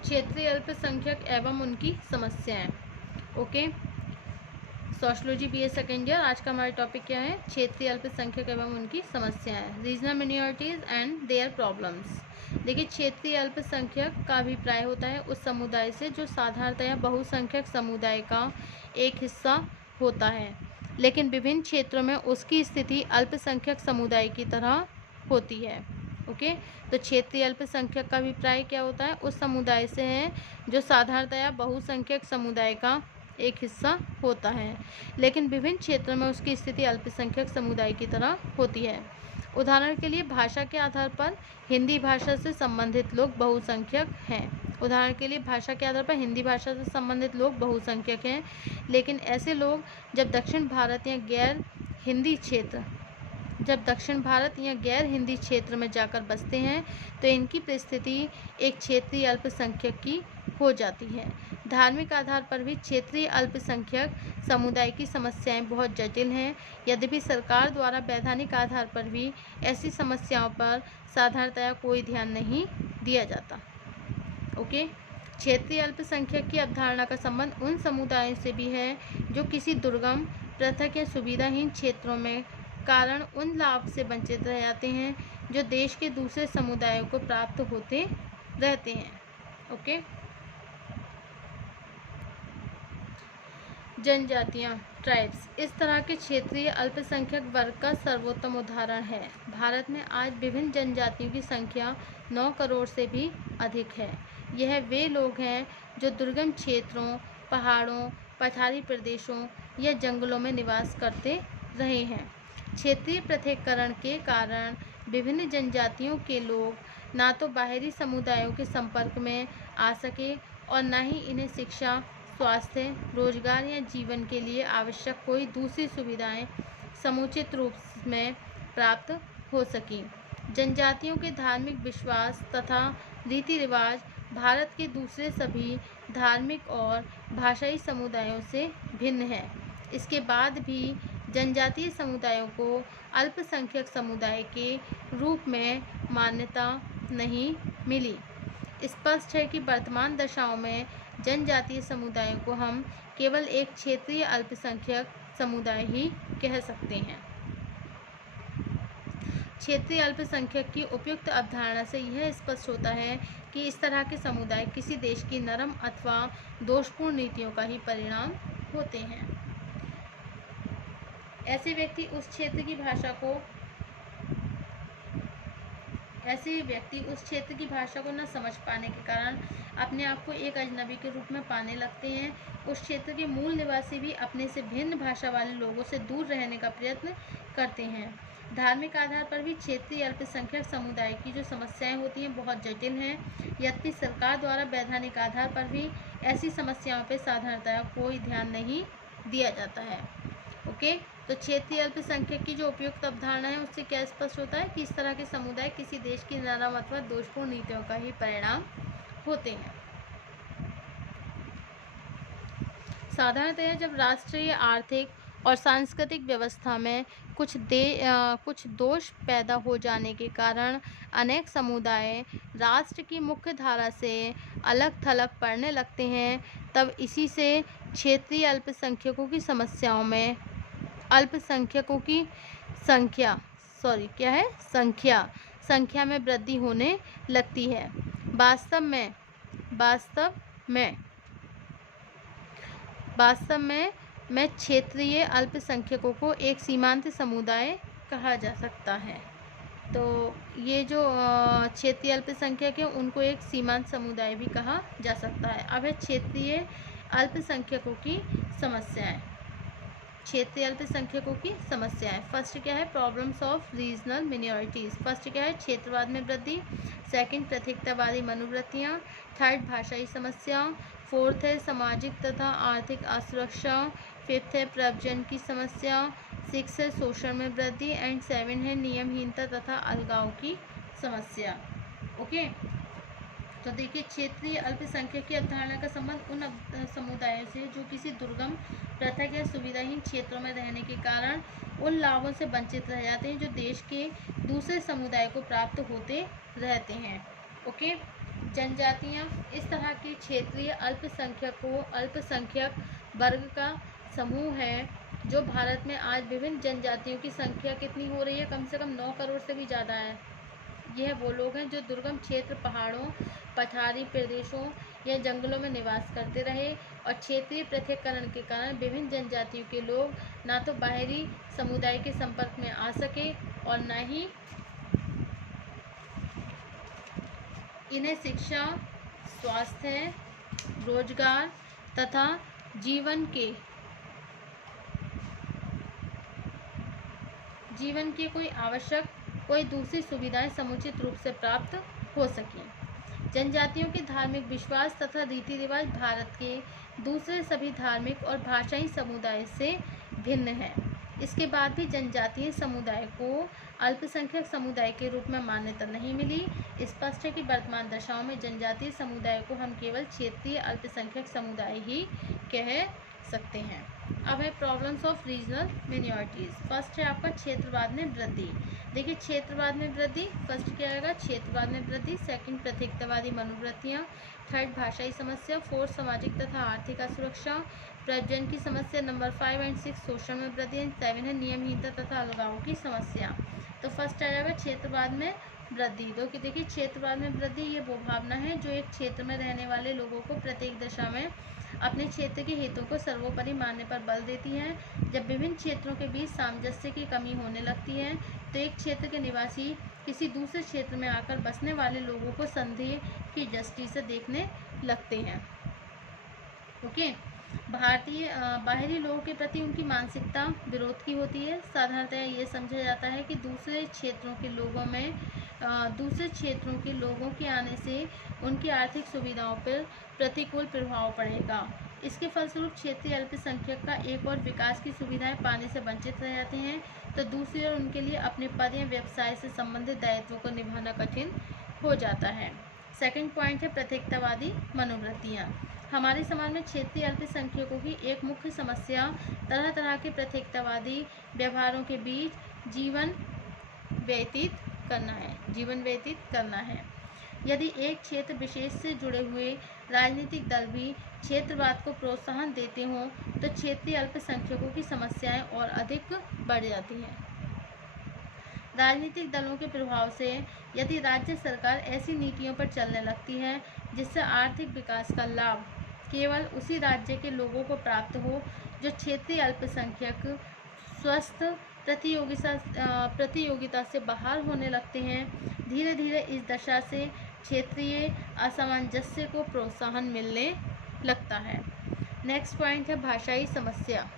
क्षेत्रीय अल्पसंख्यक एवं उनकी समस्याएं। Okay, sociology BA second year. आज का हमारा टॉपिक क्या है? क्षेत्रीय अल्पसंख्यक एवं उनकी समस्याएं, regional minorities and their problems. देखिए, क्षेत्रीय अल्पसंख्यक का अभिप्राय होता है उस समुदाय से जो साधारणतया बहुसंख्यक समुदाय का एक हिस्सा होता है, लेकिन विभिन्न क्षेत्रों में उसकी स्थिति अल्पसंख्यक समुदाय की तरह होती है। ओके, तो क्षेत्रीय अल्पसंख्यक का अभिप्राय क्या होता है? उस समुदाय से है जो साधारणतया बहुसंख्यक समुदाय का एक हिस्सा होता है, लेकिन विभिन्न क्षेत्रों में उसकी स्थिति अल्पसंख्यक समुदाय की तरह होती है। उदाहरण के लिए, भाषा के आधार पर हिंदी भाषा से संबंधित लोग बहुसंख्यक हैं। उदाहरण के लिए, भाषा के आधार पर हिंदी भाषा से संबंधित लोग बहुसंख्यक हैं, लेकिन ऐसे लोग जब दक्षिण भारत या गैर हिंदी क्षेत्र में जाकर बसते हैं तो इनकी परिस्थिति एक क्षेत्रीय अल्पसंख्यक की हो जाती है। धार्मिक आधार पर भी क्षेत्रीय अल्पसंख्यक समुदाय की समस्याएं बहुत जटिल हैं, यद्यपि सरकार द्वारा वैधानिक आधार पर भी ऐसी समस्याओं पर साधारणतया कोई ध्यान नहीं दिया जाता। ओके, क्षेत्रीय अल्पसंख्यक की अवधारणा का संबंध उन समुदायों से भी है जो किसी दुर्गम, पृथक या सुविधाहीन क्षेत्रों में कारण उन लाभ से वंचित रह जाते हैं जो देश के दूसरे समुदायों को प्राप्त होते रहते हैं। ओके, जनजातियाँ, ट्राइब्स, इस तरह के क्षेत्रीय अल्पसंख्यक वर्ग का सर्वोत्तम उदाहरण है। भारत में आज विभिन्न जनजातियों की संख्या 9 करोड़ से भी अधिक है। यह वे लोग हैं जो दुर्गम क्षेत्रों, पहाड़ों, पठारी प्रदेशों या जंगलों में निवास करते रहे हैं। क्षेत्रीय पृथक्करण के कारण विभिन्न जनजातियों के लोग ना तो बाहरी समुदायों के संपर्क में आ सके और न ही इन्हें शिक्षा, स्वास्थ्य, रोजगार या जीवन के लिए आवश्यक कोई दूसरी सुविधाएं समुचित रूप में प्राप्त हो सकी। जनजातियों के धार्मिक विश्वास तथा रीति रिवाज भारत के दूसरे सभी धार्मिक और भाषाई समुदायों से भिन्न है। इसके बाद भी जनजातीय समुदायों को अल्पसंख्यक समुदाय के रूप में मान्यता नहीं मिली। स्पष्ट है कि वर्तमान दशाओं में जनजातीय समुदायों को हम केवल एक क्षेत्रीय अल्पसंख्यक समुदाय ही कह सकते हैं। क्षेत्रीय अल्पसंख्यक की उपयुक्त अवधारणा से यह स्पष्ट होता है कि इस तरह के समुदाय किसी देश की नरम अथवा दोषपूर्ण नीतियों का ही परिणाम होते हैं। ऐसे व्यक्ति उस क्षेत्र की भाषा को न समझ पाने के कारण अपने आप को एक अजनबी के रूप में पाने लगते हैं। उस क्षेत्र के मूल निवासी भी अपने से भिन्न भाषा वाले लोगों से दूर रहने का प्रयत्न करते हैं। धार्मिक आधार पर भी क्षेत्रीय अल्पसंख्यक समुदाय की जो समस्याएं होती हैं बहुत जटिल हैं, यद्यपि सरकार द्वारा वैधानिक आधार पर भी ऐसी समस्याओं पर साधारणतया कोई ध्यान नहीं दिया जाता है। ओके, तो क्षेत्रीय अल्पसंख्यक की जो उपयुक्त अवधारणा है उससे क्या स्पष्ट होता है कि इस तरह के समुदाय किसी देश की नरम अथवा दोषपूर्ण नीतियों का ही परिणाम होते हैं। साधारणतया जब राष्ट्रीय आर्थिक और सांस्कृतिक व्यवस्था में कुछ दोष पैदा हो जाने के कारण अनेक समुदाय राष्ट्र की मुख्य धारा से अलग थलग पड़ने लगते हैं, तब इसी से क्षेत्रीय अल्पसंख्यकों की समस्याओं में अल्पसंख्यकों की संख्या में वृद्धि होने लगती है। वास्तव में क्षेत्रीय अल्पसंख्यकों को एक सीमांत समुदाय कहा जा सकता है। तो ये जो क्षेत्रीय अल्पसंख्यक है उनको एक सीमांत समुदाय भी कहा जा सकता है। अब है क्षेत्रीय अल्पसंख्यकों की समस्याएं। फर्स्ट क्या है? Problems of regional minorities. First क्या है? क्षेत्रवाद में वृद्धि। सेकंड, प्रत्येकतावादी मनोवृत्तियाँ। थर्ड, भाषाई समस्या। फोर्थ है सामाजिक तथा आर्थिक असुरक्षा। फिफ्थ है प्रव्रजन की समस्या। सिक्स है शोषण में वृद्धि एंड सेवन है नियमहीनता तथा अलगाव की समस्या। ओके, तो देखिए, क्षेत्रीय अल्पसंख्यक की अवधारणा का संबंध उन समुदायों से जो किसी दुर्गम, पृथक या सुविधाहीन क्षेत्रों में रहने के कारण उन लाभों से वंचित रह जाते हैं जो देश के दूसरे समुदाय को प्राप्त होते रहते हैं। ओके, जनजातियाँ इस तरह के क्षेत्रीय अल्पसंख्यक वर्ग का समूह है जो भारत में आज विभिन्न जनजातियों की संख्या कितनी हो रही है, कम से कम 9 करोड़ से भी ज़्यादा है। यह वो लोग हैं जो दुर्गम क्षेत्र, पहाड़ों, पठारी प्रदेशों या जंगलों में निवास करते रहे और क्षेत्रीय पृथक्करण के कारण विभिन्न जनजातियों के लोग ना तो बाहरी समुदाय के संपर्क में आ सके और न ही इन्हें शिक्षा, स्वास्थ्य, रोजगार तथा जीवन के कोई दूसरी सुविधाएं समुचित रूप से प्राप्त हो सकें। जनजातियों के धार्मिक विश्वास तथा रीति रिवाज भारत के दूसरे सभी धार्मिक और भाषाई समुदाय से भिन्न है। इसके बाद भी जनजातीय समुदाय को अल्पसंख्यक समुदाय के रूप में मान्यता नहीं मिली। स्पष्ट है कि वर्तमान दशाओं में जनजातीय समुदाय को हम केवल क्षेत्रीय अल्पसंख्यक समुदाय ही कह सकते हैं। अब है प्रॉब्लम्स ऑफ रीजनल मिनॉरिटीज। फर्स्ट है आपका क्षेत्रवाद में वृद्धि। देखिए क्षेत्रवाद में वृद्धि, फर्स्ट क्या आएगा, क्षेत्रवाद में वृद्धि। सेकंड प्रत्येकतावादी मनोवृत्तियाँ। थर्ड भाषाई समस्या। फोर्थ सामाजिक तथा आर्थिक असुरक्षा। प्रजन की समस्या। नंबर 5 एंड 6 शोषण में वृद्धि। एंड 7 है नियमहीनता तथा अलगाव की समस्या। तो फर्स्ट आ जाएगा क्षेत्रवाद में वृद्धि। तो देखिए क्षेत्रवाद में वृद्धि ये वो भावना है जो एक क्षेत्र में रहने वाले लोगों को प्रत्येक दशा में अपने क्षेत्र के हितों को सर्वोपरि मानने पर बल देती है। जब विभिन्न क्षेत्रों के बीच सामंजस्य की कमी होने लगती है तो एक क्षेत्र के निवासी किसी दूसरे क्षेत्र में आकर बसने वाले लोगों को संदेह की दृष्टि से देखने लगते हैं। ओके, बाहरी लोगों के प्रति उनकी मानसिकता विरोध की होती है। साधारणतः ये समझा जाता है कि दूसरे क्षेत्रों के लोगों के आने से उनकी आर्थिक सुविधाओं पर प्रतिकूल प्रभाव पड़ेगा। इसके फलस्वरूप क्षेत्रीय अल्पसंख्यक का एक और विकास की सुविधाएं पाने से वंचित रह जाते हैं तो दूसरी ओर उनके लिए अपने पद या व्यवसाय से संबंधित दायित्वों को निभाना कठिन हो जाता है। सेकंड पॉइंट है प्रत्येकतावादी मनोवृत्तियाँ। हमारे समाज में क्षेत्रीय अल्पसंख्यकों की एक मुख्य समस्या तरह तरह के प्रत्येकतावादी व्यवहारों के बीच जीवन व्यतीत करना है। यदि एक क्षेत्र विशेष से जुड़े हुए राजनीतिक दल भी क्षेत्रवाद को प्रोत्साहन देते हों तो क्षेत्रीय अल्पसंख्यकों की समस्याएं और अधिक बढ़ जाती हैं। राजनीतिक दलों के प्रभाव से यदि राज्य सरकार ऐसी नीतियों पर चलने लगती है जिससे आर्थिक विकास का लाभ केवल उसी राज्य के लोगों को प्राप्त हो जो क्षेत्रीय अल्पसंख्यक स्वस्थ प्रतियोगिता से बाहर होने लगते हैं, धीरे धीरे इस दशा से क्षेत्रीय असमंजस्य को प्रोत्साहन मिलने लगता है। नेक्स्ट पॉइंट है भाषाई समस्या।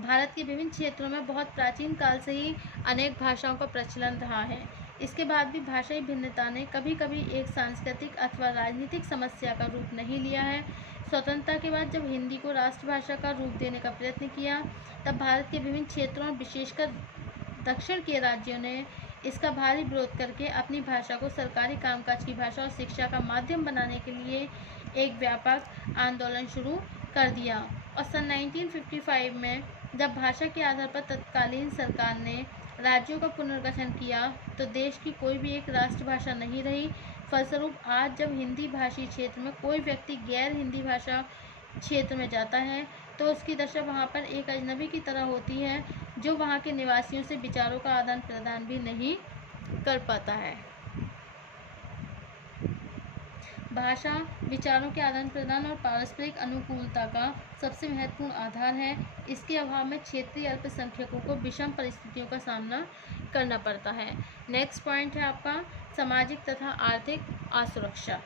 भारत के विभिन्न क्षेत्रों में बहुत प्राचीन काल से ही अनेक भाषाओं का प्रचलन रहा है। इसके बाद भी भाषाई भिन्नता ने कभी कभी एक सांस्कृतिक अथवा राजनीतिक समस्या का रूप नहीं लिया है। स्वतंत्रता के बाद जब हिंदी को राष्ट्रभाषा का रूप देने का प्रयत्न किया तब भारत के विभिन्न क्षेत्रों और विशेषकर दक्षिण के राज्यों ने इसका भारी विरोध करके अपनी भाषा को सरकारी कामकाज की भाषा और शिक्षा का माध्यम बनाने के लिए एक व्यापक आंदोलन शुरू कर दिया। और सन 1955 में जब भाषा के आधार पर तत्कालीन सरकार ने राज्यों का पुनर्गठन किया तो देश की कोई भी एक राष्ट्रभाषा नहीं रही। फलस्वरूप आज जब हिंदी भाषी क्षेत्र में कोई व्यक्ति गैर हिंदी भाषा क्षेत्र में जाता है तो उसकी दशा वहाँ पर एक अजनबी की तरह होती है जो वहाँ के निवासियों से विचारों का आदान प्रदान भी नहीं कर पाता है। भाषा विचारों के आदान प्रदान और पारस्परिक अनुकूलता का सबसे महत्वपूर्ण आधार है। इसके अभाव में क्षेत्रीय अल्पसंख्यकों को विषम परिस्थितियों का सामना करना पड़ता है। नेक्स्ट पॉइंट है आपका सामाजिक तथा आर्थिक असुरक्षा।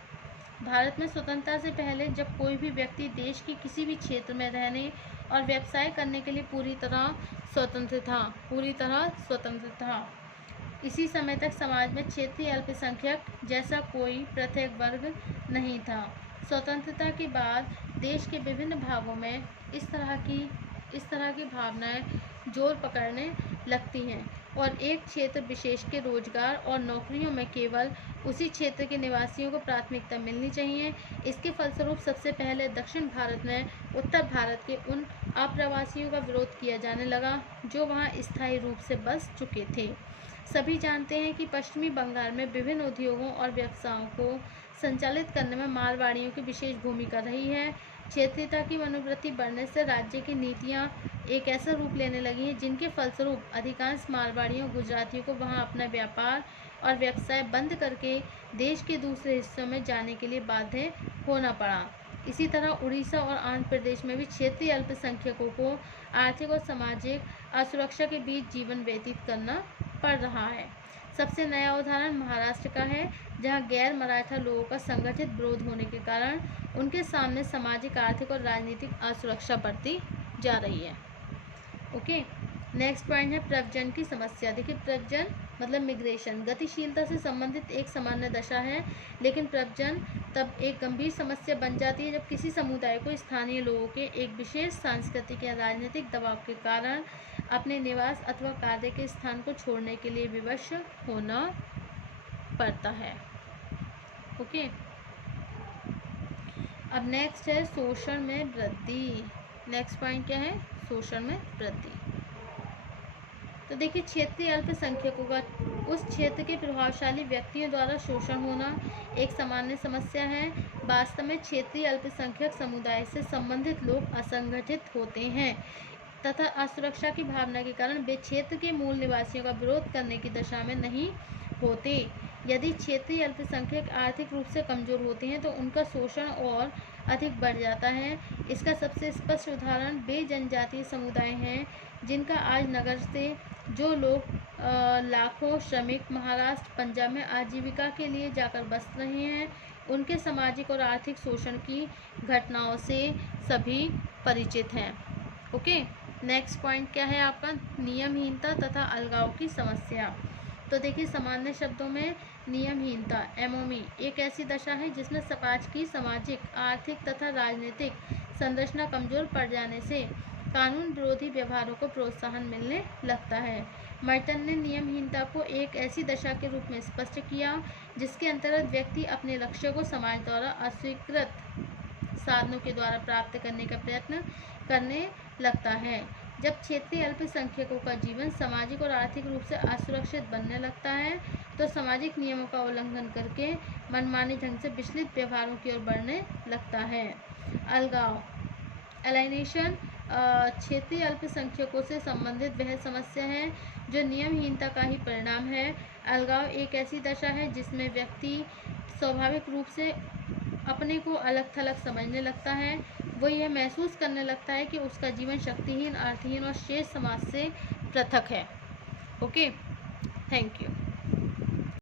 भारत में स्वतंत्रता से पहले जब कोई भी व्यक्ति देश के किसी भी क्षेत्र में रहने और व्यवसाय करने के लिए पूरी तरह स्वतंत्र था। इसी समय तक समाज में क्षेत्रीय अल्पसंख्यक जैसा कोई प्रत्येक वर्ग नहीं था। स्वतंत्रता के बाद देश के विभिन्न भागों में इस तरह की भावनाएं जोर पकड़ने लगती हैं और एक क्षेत्र विशेष के रोजगार और नौकरियों में केवल उसी क्षेत्र के निवासियों को प्राथमिकता मिलनी चाहिए। इसके फलस्वरूप सबसे पहले दक्षिण भारत में उत्तर भारत के उन अप्रवासियों का विरोध किया जाने लगा जो वहां स्थायी रूप से बस चुके थे। सभी जानते हैं कि पश्चिमी बंगाल में विभिन्न उद्योगों और व्यवसायों को संचालित करने में मारवाड़ियों की विशेष भूमिका रही है। क्षेत्रीयता की मनोवृत्ति बढ़ने से राज्य की नीतियां एक ऐसा रूप लेने लगी हैं जिनके फलस्वरूप अधिकांश मारवाड़ियों गुजरातियों को वहां अपना व्यापार और व्यवसाय बंद करके देश के दूसरे हिस्सों में जाने के लिए बाध्य होना पड़ा। इसी तरह उड़ीसा और आंध्र प्रदेश में भी क्षेत्रीय अल्पसंख्यकों को आर्थिक और सामाजिक असुरक्षा के बीच जीवन व्यतीत करना पड़ रहा है। सबसे नया उदाहरण महाराष्ट्र का है, जहां गैर मराठा लोगों का संगठित विरोध होने के कारण उनके सामने सामाजिक, आर्थिक और राजनीतिक असुरक्षा बढ़ती जा रही है। ओके, नेक्स्ट पॉइंट है प्रव्रजन की समस्या। देखिए, प्रव्रजन मतलब मिग्रेशन गतिशीलता से संबंधित एक सामान्य दशा है, लेकिन प्रव्रजन तब एक गंभीर समस्या बन जाती है जब किसी समुदाय को स्थानीय लोगों के एक विशेष सांस्कृतिक या राजनीतिक दबाव के कारण अपने निवास अथवा कार्य के स्थान को छोड़ने के लिए विवश होना पड़ता है। ओके, अब नेक्स्ट है शोषण में वृद्धि। नेक्स्ट पॉइंट क्या है? शोषण में वृद्धि। तो देखिए, क्षेत्रीय अल्पसंख्यकों का उस क्षेत्र के प्रभावशाली व्यक्तियों द्वारा शोषण होना एक सामान्य समस्या है। वास्तव में क्षेत्रीय अल्पसंख्यक समुदाय से संबंधित लोग असंगठित होते हैं तथा असुरक्षा की भावना के कारण वे क्षेत्र के मूल निवासियों का विरोध करने की दशा में नहीं होते। यदि क्षेत्रीय अल्पसंख्यक आर्थिक रूप से कमजोर होते हैं तो उनका शोषण और अधिक बढ़ जाता है। इसका सबसे स्पष्ट उदाहरण वे जनजातीय समुदाय हैं जिनका आज नगर से जो लोग लाखों श्रमिक महाराष्ट्र, पंजाब में आजीविका के लिए जाकर बस रहे हैं, उनके सामाजिक और आर्थिक शोषण की घटनाओं से सभी परिचित हैं। ओके, नेक्स्ट पॉइंट क्या है आपका? नियमहीनता तथा अलगाव की समस्या। तो देखिए, सामान्य शब्दों में नियमहीनता एमोमी एक ऐसी दशा है जिसमें समाज की सामाजिक, आर्थिक तथा राजनीतिक संरचना कमजोर पड़ जाने से कानून विरोधी व्यवहारों को प्रोत्साहन मिलने लगता है। मर्टन ने नियमहीनता को एक ऐसी दशा के रूप में स्पष्ट किया जिसके अंतर्गत व्यक्ति अपने लक्ष्य को समाज द्वारा अस्वीकृत साधनों के द्वारा प्राप्त करने का प्रयत्न करने लगता है। जब क्षेत्रीय अल्पसंख्यकों का जीवन सामाजिक और आर्थिक रूप से असुरक्षित बनने लगता है तो सामाजिक नियमों का उल्लंघन करके मनमानी ढंग से विचलित व्यवहारों की ओर बढ़ने लगता है। अलगाव एलाइनेशन क्षेत्रीय अल्पसंख्यकों से संबंधित वह समस्या है जो नियमहीनता का ही परिणाम है। अलगाव एक ऐसी दशा है जिसमें व्यक्ति स्वाभाविक रूप से अपने को अलग थलग समझने लगता है। वो यह महसूस करने लगता है कि उसका जीवन शक्तिहीन, अर्थहीन और शेष समाज से पृथक है। Okay, thank you.